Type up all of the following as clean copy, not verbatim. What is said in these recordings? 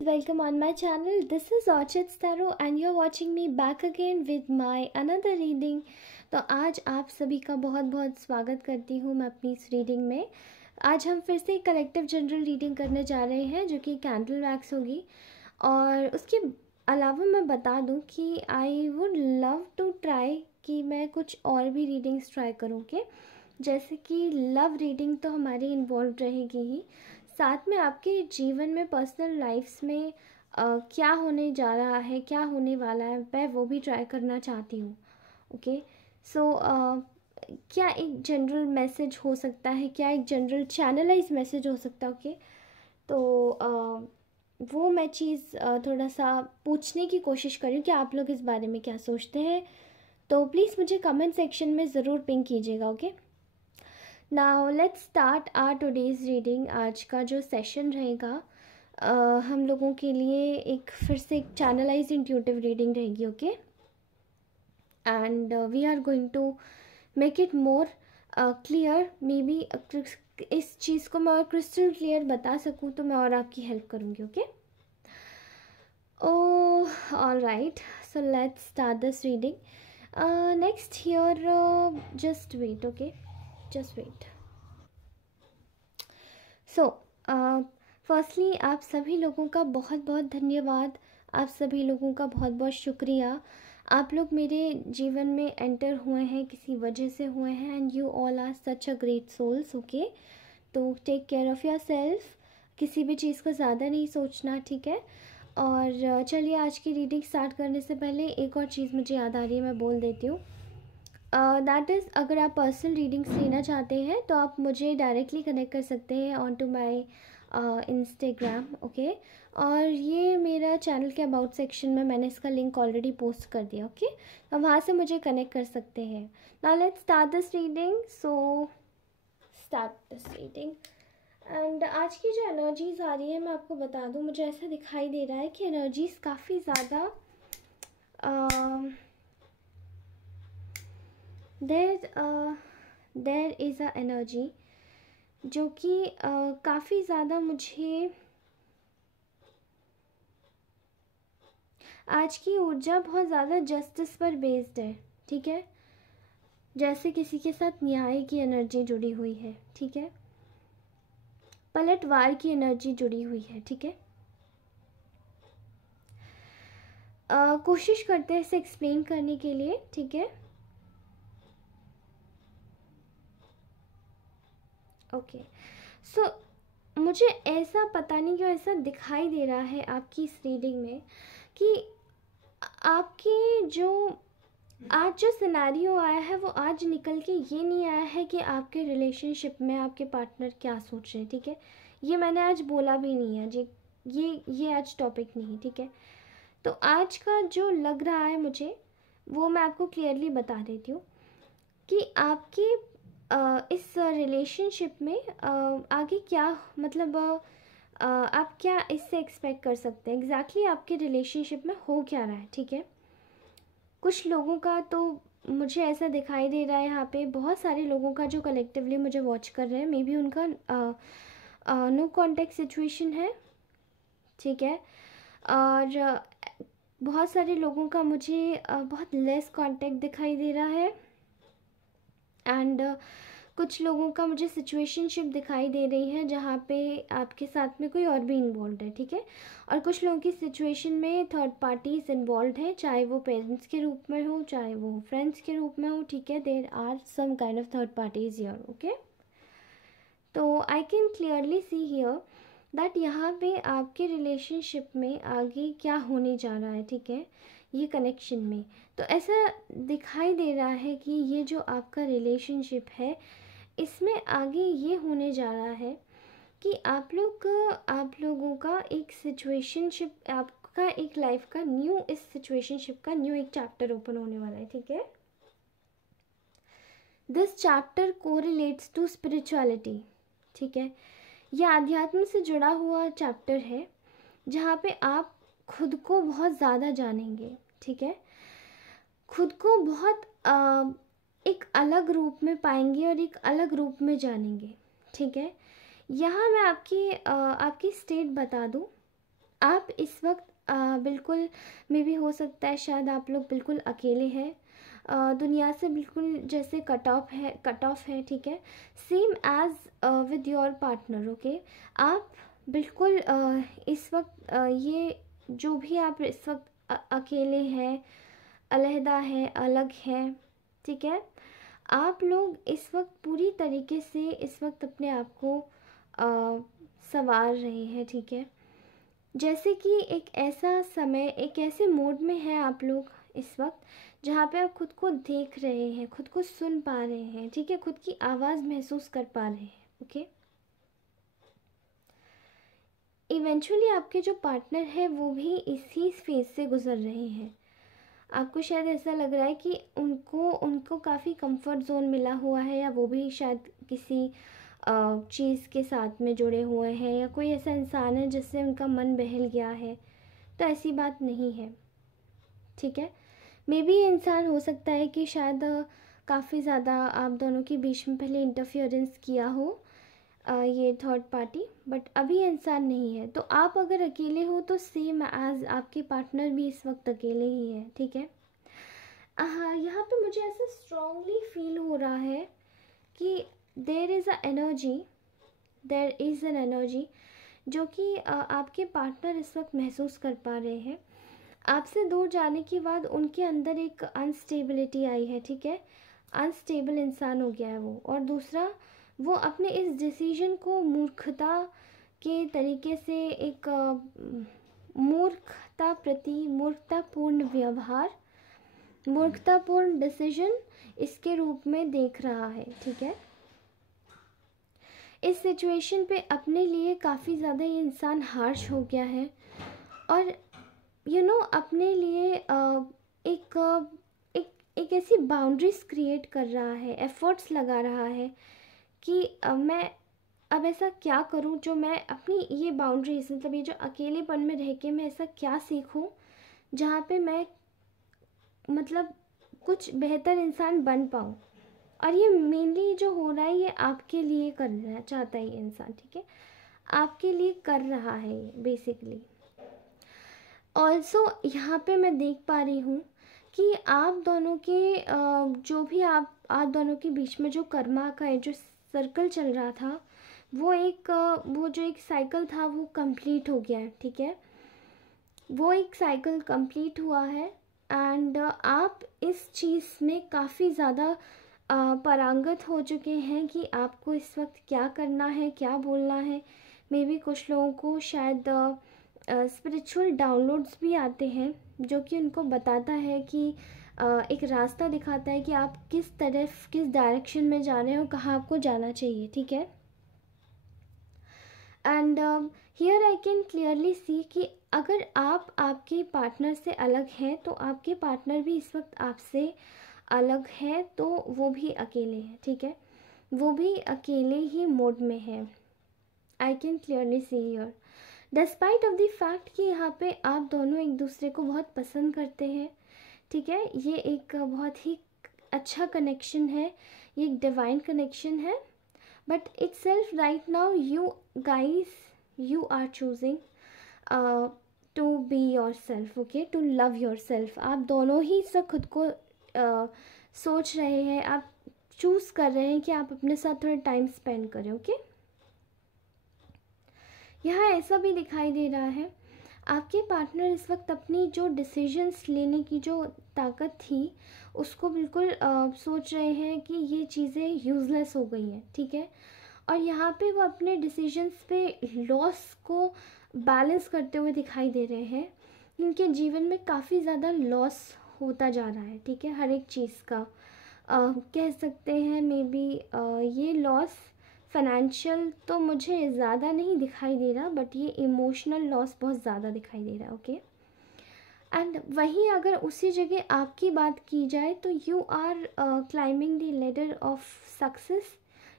Welcome on my channel. This is Orchid Staro and you're watching me back again with my another reading. तो आज आप सभी का बहुत बहुत स्वागत करती हूँ मैं अपनी इस रीडिंग में। आज हम फिर से कलेक्टिव जनरल रीडिंग करने जा रहे हैं जो कि कैंडल वैक्स होगी। और उसके अलावा मैं बता दूँ कि I would love to try कि मैं कुछ और भी रीडिंग्स ट्राई करूँ के, जैसे कि लव रीडिंग तो हमारी इन्वॉल्व रहेगी ही, साथ में आपके जीवन में पर्सनल लाइफ्स में क्या होने जा रहा है, क्या होने वाला है, मैं वो भी ट्राई करना चाहती हूँ। ओके, सो क्या एक जनरल मैसेज हो सकता है, क्या एक जनरल चैनलाइज मैसेज हो सकता है। ओके, तो वो मैं चीज़ थोड़ा सा पूछने की कोशिश कर रही हूँ कि आप लोग इस बारे में क्या सोचते हैं। तो प्लीज़ मुझे कमेंट सेक्शन में ज़रूर पिंक कीजिएगा। Okay, now let's start our today's reading. आज का जो सेशन रहेगा हम लोगों के लिए एक फिर से एक चैनलाइज इंट्यूटिव रीडिंग रहेगी। Okay, and we are going to make it more clear. Maybe इस चीज़ को मैं और क्रिस्टल क्लियर बता सकूँ तो मैं और आपकी हेल्प करूँगी। Okay, oh all right, so let's start this reading. Next here just wait. Okay, just wait. So firstly आप सभी लोगों का बहुत बहुत धन्यवाद, आप सभी लोगों का बहुत बहुत शुक्रिया। आप लोग मेरे जीवन में एंटर हुए हैं, किसी वजह से हुए हैं, and you all are such a great souls. Okay, तो take care of yourself, किसी भी चीज़ को ज़्यादा नहीं सोचना, ठीक है। और चलिए आज की रीडिंग स्टार्ट करने से पहले एक और चीज़ मुझे याद आ रही है, मैं बोल देती हूँ। दैट इज़, अगर आप पर्सनल रीडिंग्स लेना चाहते हैं तो आप मुझे डायरेक्टली कनेक्ट कर सकते हैं on to my Instagram. Okay, और ये मेरा चैनल के अबाउट सेक्शन में मैंने इसका लिंक ऑलरेडी पोस्ट कर दिया। ओके, तो वहाँ से मुझे कनेक्ट कर सकते हैं। Now let's start this reading. So start this reading. And आज की जो एनर्जीज आ रही है मैं आपको बता दूँ, मुझे ऐसा दिखाई दे रहा है कि एनर्जीज काफ़ी ज़्यादा देयर इज़ अ एनर्जी जो कि काफ़ी ज़्यादा मुझे आज की ऊर्जा बहुत ज़्यादा जस्टिस पर बेस्ड है, ठीक है। जैसे किसी के साथ न्याय की एनर्जी जुड़ी हुई है, ठीक है, पलटवार की एनर्जी जुड़ी हुई है, ठीक है। कोशिश करते हैं इसे एक्सप्लेन करने के लिए, ठीक है। ओके, सो मुझे ऐसा पता नहीं क्यों ऐसा दिखाई दे रहा है आपकी इस रीडिंग में कि आपकी जो आज जो सिनेरियो आया है वो आज निकल के ये नहीं आया है कि आपके रिलेशनशिप में आपके पार्टनर क्या सोच रहे हैं, ठीक है। ये मैंने आज बोला भी नहीं है जी, ये आज टॉपिक नहीं है, ठीक है। तो आज का जो लग रहा है मुझे वो मैं आपको क्लियरली बता देती हूँ कि आपके इस रिलेशनशिप में आगे क्या मतलब आप क्या इससे एक्सपेक्ट कर सकते हैं, एग्जैक्टली आपके रिलेशनशिप में हो क्या रहा है, ठीक है। कुछ लोगों का तो मुझे ऐसा दिखाई दे रहा है, यहाँ पे बहुत सारे लोगों का जो कलेक्टिवली मुझे वॉच कर रहे हैं, मे बी उनका नो कॉन्टेक्ट सिचुएशन है, ठीक है। और बहुत सारे लोगों का मुझे बहुत लेस कॉन्टेक्ट दिखाई दे रहा है, एंड कुछ लोगों का मुझे सिचुएशनशिप दिखाई दे रही है जहाँ पे आपके साथ में कोई और भी इन्वॉल्व है, ठीक है। और कुछ लोगों की सिचुएशन में थर्ड पार्टीज इन्वॉल्व है, चाहे वो पेरेंट्स के रूप में हो, चाहे वो फ्रेंड्स के रूप में हो, ठीक है। There are some kind of third parties here. Okay, तो I can clearly see here that यहाँ पे आपके रिलेशनशिप में आगे क्या होने जा रहा है, ठीक है, ये कनेक्शन में। तो ऐसा दिखाई दे रहा है कि ये जो आपका रिलेशनशिप है इसमें आगे ये होने जा रहा है कि आप लोगों का एक सिचुएशनशिप, आपका एक लाइफ का न्यू, इस सिचुएशनशिप का न्यू एक चैप्टर ओपन होने वाला है, ठीक है। This chapter correlates to spirituality, ठीक है। यह आध्यात्म से जुड़ा हुआ चैप्टर है जहाँ पे आप खुद को बहुत ज़्यादा जानेंगे, ठीक है। खुद को बहुत एक अलग रूप में पाएंगे और एक अलग रूप में जानेंगे, ठीक है। यहाँ मैं आपकी स्टेट बता दूँ आप इस वक्त बिल्कुल मे भी हो सकता है शायद आप लोग बिल्कुल अकेले हैं, दुनिया से बिल्कुल जैसे कट ऑफ है, ठीक है। Same as with your partner, okay. आप बिल्कुल इस वक्त ये जो भी आप इस वक्त अकेले हैं, अलहदा हैं, अलग हैं, ठीक है। आप लोग इस वक्त पूरी तरीके से इस वक्त अपने आप को संवार रहे हैं, ठीक है। जैसे कि एक ऐसा समय, एक ऐसे मोड में हैं आप लोग इस वक्त जहाँ पे आप खुद को देख रहे हैं, खुद को सुन पा रहे हैं, ठीक है, खुद की आवाज़ महसूस कर पा रहे हैं, ओके। इवेंचुअली आपके जो पार्टनर है वो भी इसी फेज से गुजर रहे हैं। आपको शायद ऐसा लग रहा है कि उनको काफ़ी कंफर्ट जोन मिला हुआ है, या वो भी शायद किसी चीज़ के साथ में जुड़े हुए हैं, या कोई ऐसा इंसान है जिससे उनका मन बहल गया है। तो ऐसी बात नहीं है, ठीक है। मे बी ये इंसान हो सकता है कि शायद काफ़ी ज़्यादा आप दोनों के बीच में पहले इंटरफियरेंस किया हो, ये थर्ड पार्टी, बट अभी इंसान नहीं है। तो आप अगर अकेले हो तो सेम एज आपके पार्टनर भी इस वक्त अकेले ही है, ठीक है। हाँ, यहाँ पे मुझे ऐसा स्ट्रांगली फील हो रहा है कि देर इज़ एन एनर्जी जो कि आपके पार्टनर इस वक्त महसूस कर पा रहे हैं। आपसे दूर जाने के बाद उनके अंदर एक अनस्टेबिलिटी आई है, ठीक है। अनस्टेबल इंसान हो गया है वो। और दूसरा, वो अपने इस डिसीजन को मूर्खता के तरीके से, एक मूर्खतापूर्ण व्यवहार, मूर्खतापूर्ण डिसीजन इसके रूप में देख रहा है, ठीक है। इस सिचुएशन पे अपने लिए काफ़ी ज़्यादा ये इंसान हार्श हो गया है, और अपने लिए एक ऐसी बाउंड्रीज क्रिएट कर रहा है, एफर्ट्स लगा रहा है कि मैं अब ऐसा क्या करूं जो मैं अपनी ये बाउंड्रीज, मतलब ये जो अकेलेपन में रह के मैं ऐसा क्या सीखूं जहाँ पे मैं मतलब कुछ बेहतर इंसान बन पाऊँ। और ये मेनली जो हो रहा है ये आपके लिए करना चाहता है ये इंसान, ठीक है, आपके लिए कर रहा है बेसिकली। ऑल्सो यहाँ पे मैं देख पा रही हूँ कि आप दोनों के जो भी आप दोनों के बीच में जो कर्मा का जो सर्कल चल रहा था, वो जो एक साइकिल था वो कंप्लीट हो गया है, ठीक है। वो एक साइकिल कंप्लीट हुआ है, एंड आप इस चीज़ में काफ़ी ज़्यादा पारंगत हो चुके हैं कि आपको इस वक्त क्या करना है, क्या बोलना है। मे बी कुछ लोगों को शायद स्पिरिचुअल डाउनलोड्स भी आते हैं जो कि उनको बताता है कि एक रास्ता दिखाता है कि आप किस डायरेक्शन में जा रहे हो, कहाँ आपको जाना चाहिए, ठीक है। And here I can clearly सी कि अगर आप आपके पार्टनर से अलग हैं तो आपके पार्टनर भी इस वक्त आपसे अलग है, तो वो भी अकेले हैं, ठीक है। वो भी अकेले ही मोड में है। आई can clearly see here, despite of the fact कि यहाँ पे आप दोनों एक दूसरे को बहुत पसंद करते हैं, ठीक है। ये एक बहुत ही अच्छा कनेक्शन है, ये एक डिवाइन कनेक्शन है, but itself right now you are choosing to be yourself, okay, to love yourself। आप दोनों ही सब खुद को सोच रहे हैं, आप चूज़ कर रहे हैं कि आप अपने साथ थोड़ा टाइम स्पेंड करें, ओके। यहाँ ऐसा भी दिखाई दे रहा है आपके पार्टनर इस वक्त अपनी जो डिसीजंस लेने की जो ताकत थी उसको बिल्कुल सोच रहे हैं कि ये चीज़ें यूज़लेस हो गई हैं, ठीक है। और यहाँ पे वो अपने डिसीजंस पे लॉस को बैलेंस करते हुए दिखाई दे रहे हैं। उनके जीवन में काफ़ी ज़्यादा लॉस होता जा रहा है, ठीक है, हर एक चीज़ का कह सकते हैं। मे बी ये लॉस फाइनेंशियल तो मुझे ज़्यादा नहीं दिखाई दे रहा, बट ये इमोशनल लॉस बहुत ज़्यादा दिखाई दे रहा है, ओके। एंड वहीं अगर उसी जगह आपकी बात की जाए तो you are climbing the ladder of success,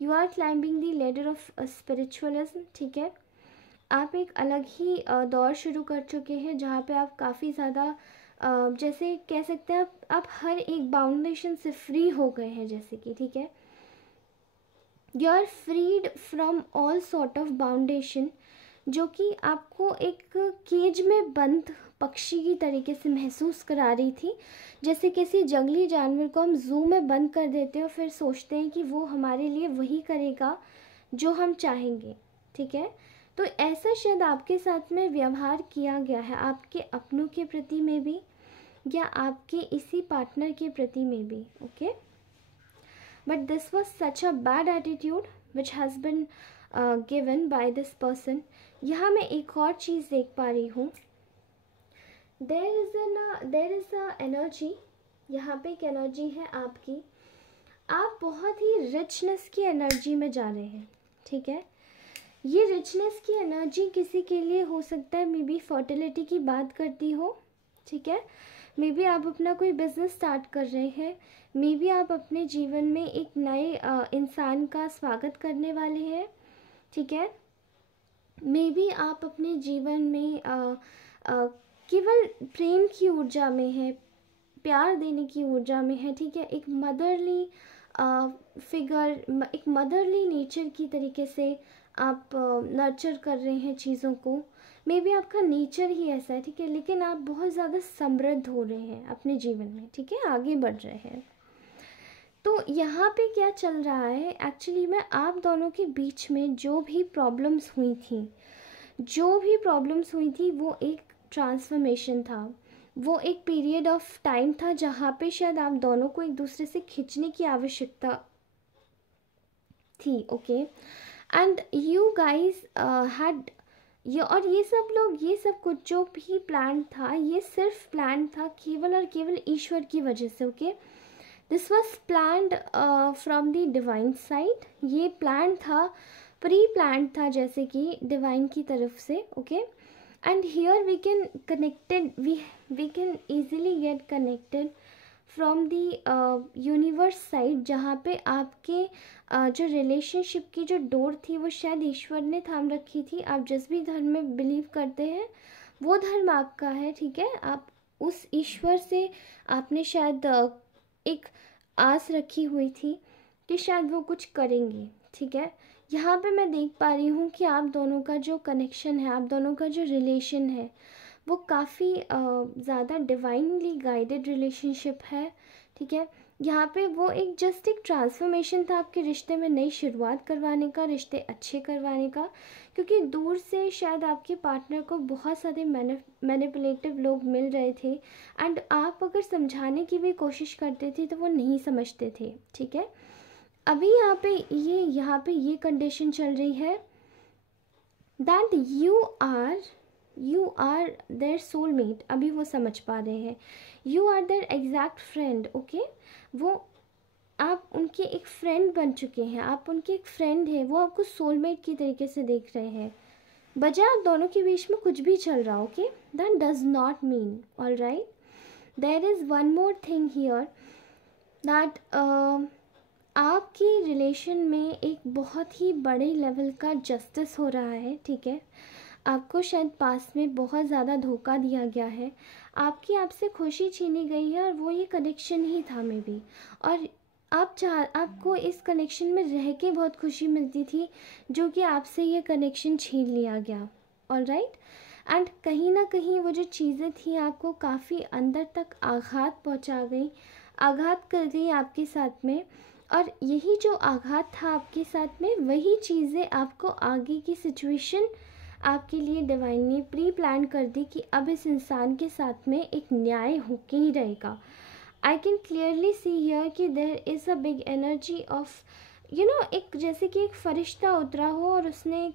you are climbing the ladder of spiritualism, ठीक है। आप एक अलग ही दौर शुरू कर चुके हैं जहाँ पे आप काफ़ी ज़्यादा जैसे कह सकते हैं आप हर एक बाउंडेशन से फ्री हो गए हैं, जैसे कि, ठीक है, you are freed from all sort of boundation जो कि आपको एक केज में बंद पक्षी की तरीके से महसूस करा रही थी, जैसे किसी जंगली जानवर को हम जू में बंद कर देते हैं और फिर सोचते हैं कि वो हमारे लिए वही करेगा जो हम चाहेंगे, ठीक है। तो ऐसा शायद आपके साथ में व्यवहार किया गया है, आपके अपनों के प्रति में भी या आपके इसी पार्टनर के प्रति में भी, okay. But this was such a bad attitude which has been given by this person. यहाँ मैं एक और चीज़ देख पा रही हूँ, देर इज़ अ एनर्जी, यहाँ पे एक एनर्जी है आपकी, आप बहुत ही रिचनेस की एनर्जी में जा रहे हैं, ठीक है। ये रिचनेस की एनर्जी किसी के लिए हो सकता है मे बी फर्टिलिटी की बात करती हो, ठीक है। मे बी आप अपना कोई बिजनेस स्टार्ट कर रहे हैं, मे बी आप अपने जीवन में एक नए इंसान का स्वागत करने वाले हैं, ठीक है। मे बी आप अपने जीवन में केवल प्रेम की ऊर्जा में है, प्यार देने की ऊर्जा में है, ठीक है। एक मदरली फिगर, एक मदरली नेचर की तरीके से आप नर्चर कर रहे हैं चीज़ों को, मे बी आपका नेचर ही ऐसा है, ठीक है। लेकिन आप बहुत ज़्यादा समृद्ध हो रहे हैं अपने जीवन में, ठीक है, आगे बढ़ रहे हैं। तो यहाँ पे क्या चल रहा है एक्चुअली में, आप दोनों के बीच में जो भी प्रॉब्लम्स हुई थी वो एक ट्रांसफॉर्मेशन था, वो एक पीरियड ऑफ टाइम था जहाँ पे शायद आप दोनों को एक दूसरे से खींचने की आवश्यकता थी, okay. And you guys had और ये सब कुछ जो भी प्लान था, ये सिर्फ प्लान था केवल और केवल ईश्वर की वजह से, okay. This was planned from the divine side, ये प्लान था, प्री प्लान था जैसे कि डिवाइन की तरफ से, okay. And here we can connected we can easily get connected from the universe side, जहाँ पे आपके जो रिलेशनशिप की जो डोर थी वो शायद ईश्वर ने थाम रखी थी। आप जिस भी धर्म में बिलीव करते हैं वो धर्म आपका है, ठीक है। आप उस ईश्वर से आपने शायद एक आस रखी हुई थी कि शायद वो कुछ करेंगे, ठीक है। यहाँ पे मैं देख पा रही हूँ कि आप दोनों का जो कनेक्शन है, आप दोनों का जो रिलेशन है, वो काफ़ी ज़्यादा डिवाइनली गाइडेड रिलेशनशिप है, ठीक है। यहाँ पे वो एक जस्ट एक ट्रांसफॉर्मेशन था आपके रिश्ते में, नई शुरुआत करवाने का, रिश्ते अच्छे करवाने का, क्योंकि दूर से शायद आपके पार्टनर को बहुत सारे मैनिपुलेटिव लोग मिल रहे थे एंड आप अगर समझाने की भी कोशिश करते थे तो वो नहीं समझते थे, ठीक है। अभी यहाँ पे ये कंडीशन चल रही है that you are their soulmate, अभी वो समझ पा रहे हैं, you are their exact friend, okay. वो आप उनके एक फ्रेंड बन चुके हैं, आप उनके एक फ्रेंड हैं, वो आपको सोलमेट की तरीके से देख रहे हैं, बजाय आप दोनों के बीच में कुछ भी चल रहा, okay. That does not mean, all right, there is one more thing here that आपके रिलेशन में एक बहुत ही बड़े लेवल का जस्टिस हो रहा है, ठीक है। आपको शायद पास में बहुत ज़्यादा धोखा दिया गया है, आपसे खुशी छीनी गई है और वो ये कनेक्शन ही था मे बी, और आपको इस कनेक्शन में रह के बहुत खुशी मिलती थी, जो कि आपसे ये कनेक्शन छीन लिया गया, ऑल राइट। एंड कहीं ना कहीं वो जो चीज़ें थी आपको काफ़ी अंदर तक आघात कर गई आपके साथ में, और यही जो आघात था आपके साथ में, वही चीज़ें आपको आगे की सिचुएशन आपके लिए डिवाइन ने प्री प्लान कर दी कि अब इस इंसान के साथ में एक न्याय होके ही रहेगा। I can clearly see here कि there is a big energy of एक जैसे कि एक फरिश्ता उतरा हो और उसने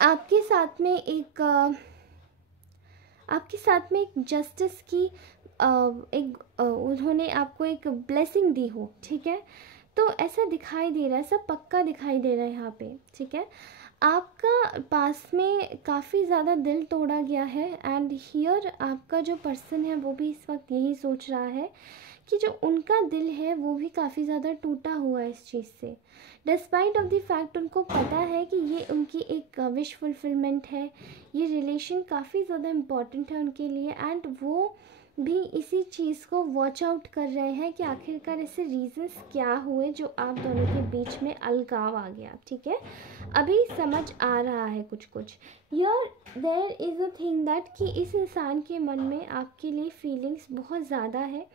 आपके साथ में एक जस्टिस की उन्होंने आपको एक ब्लेसिंग दी हो, ठीक है। तो ऐसा दिखाई दे रहा है, सब पक्का दिखाई दे रहा है यहाँ पे, ठीक है। आपका पास में काफ़ी ज़्यादा दिल तोड़ा गया है एंड हियर आपका जो पर्सन है वो भी इस वक्त यही सोच रहा है कि जो उनका दिल है वो भी काफ़ी ज़्यादा टूटा हुआ है इस चीज़ से, डिस्पाइट ऑफ द फैक्ट उनको पता है कि ये उनकी एक विश फुलफिलमेंट है, ये रिलेशन काफ़ी ज़्यादा इम्पॉर्टेंट है उनके लिए, एंड वो भी इसी चीज़ को वॉच आउट कर रहे हैं कि आखिरकार ऐसे रीजंस क्या हुए जो आप दोनों के बीच में अलगाव आ गया। ठीक है, अभी समझ आ रहा है कुछ कुछ। यार there is a thing that कि इस इंसान के मन में आपके लिए फीलिंग्स बहुत ज़्यादा है,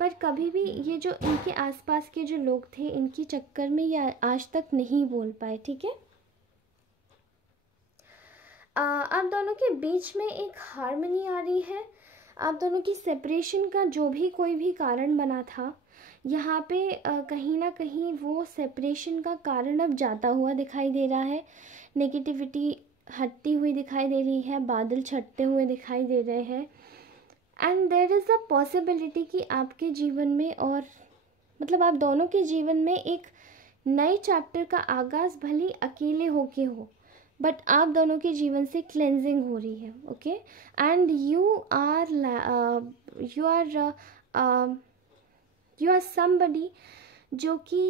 पर कभी भी ये जो इनके आसपास के जो लोग थे इनकी चक्कर में ये आज तक नहीं बोल पाए। ठीक है, आप दोनों के बीच में एक हार्मनी आ रही है। आप दोनों की सेपरेशन का जो भी कोई भी कारण बना था, यहाँ पे कहीं ना कहीं वो सेपरेशन का कारण अब जाता हुआ दिखाई दे रहा है। नेगेटिविटी हटती हुई दिखाई दे रही है, बादल छटते हुए दिखाई दे रहे हैं। And there is a possibility कि आपके जीवन में, और मतलब आप दोनों के जीवन में एक नए चैप्टर का आगाज़ भले अकेले होके हो, बट आप दोनों के जीवन से क्लेंजिंग हो रही है। Okay, and you are somebody जो कि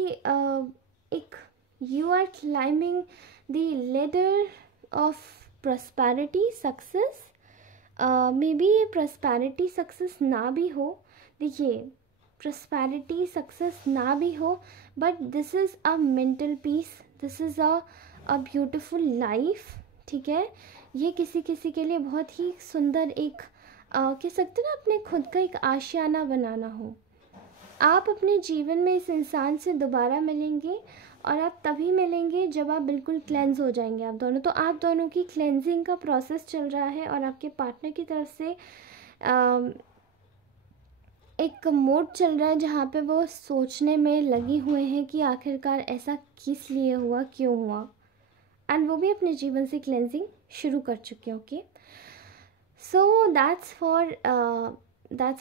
एक you are climbing the ladder of prosperity success. Maybe ये प्रॉस्पेरिटी सक्सेस ना भी हो, देखिए प्रॉस्पेरिटी सक्सेस ना भी हो, but this is a mental peace, this is a beautiful life. ठीक है, ये किसी किसी के लिए बहुत ही सुंदर एक कह सकते हैं ना, अपने खुद का एक आशियाना बनाना हो। आप अपने जीवन में इस इंसान से दोबारा मिलेंगे, और आप तभी मिलेंगे जब आप बिल्कुल क्लेंज हो जाएंगे आप दोनों। तो आप दोनों की क्लेंजिंग का प्रोसेस चल रहा है, और आपके पार्टनर की तरफ से एक मोड चल रहा है जहाँ पे वो सोचने में लगे हुए हैं कि आखिरकार ऐसा किस लिए हुआ, क्यों हुआ, एंड वो भी अपने जीवन से क्लेंजिंग शुरू कर चुके हैं। Okay, so that's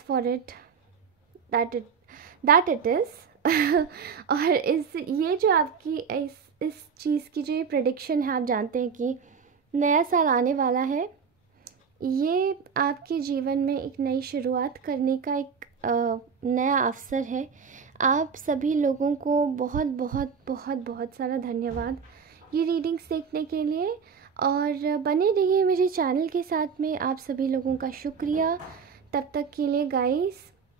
for it that it is. और ये जो आपकी इस चीज़ की जो ये प्रेडिक्शन है, आप जानते हैं कि नया साल आने वाला है, ये आपके जीवन में एक नई शुरुआत करने का एक नया अवसर है। आप सभी लोगों को बहुत बहुत बहुत बहुत सारा धन्यवाद ये रीडिंग्स देखने के लिए, और बने रहिए मेरे चैनल के साथ में। आप सभी लोगों का शुक्रिया। तब तक के लिए गाइस,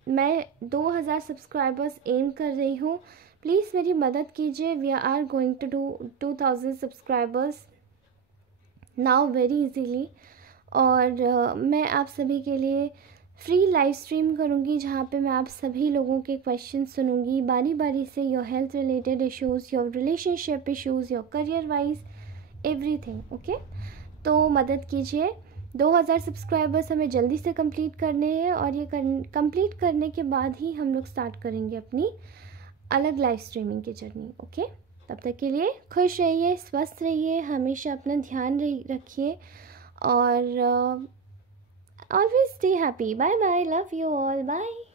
मैं 2000 सब्सक्राइबर्स एम कर रही हूँ, प्लीज़ मेरी मदद कीजिए। We are going to do 2000 subscribers now very easily. और मैं आप सभी के लिए फ्री लाइव स्ट्रीम करूँगी, जहाँ पे मैं आप सभी लोगों के क्वेश्चन सुनूंगी बारी बारी से। Your health related issues, your relationship issues, your career wise everything. Okay, तो मदद कीजिए। 2000 सब्सक्राइबर्स हमें जल्दी से कंप्लीट करने हैं, और ये कंप्लीट करने के बाद ही हम लोग स्टार्ट करेंगे अपनी अलग लाइव स्ट्रीमिंग की जर्नी। ओके, तब तक के लिए खुश रहिए, स्वस्थ रहिए, हमेशा अपना ध्यान रखिए, और always stay happy. Bye bye, love you all, bye.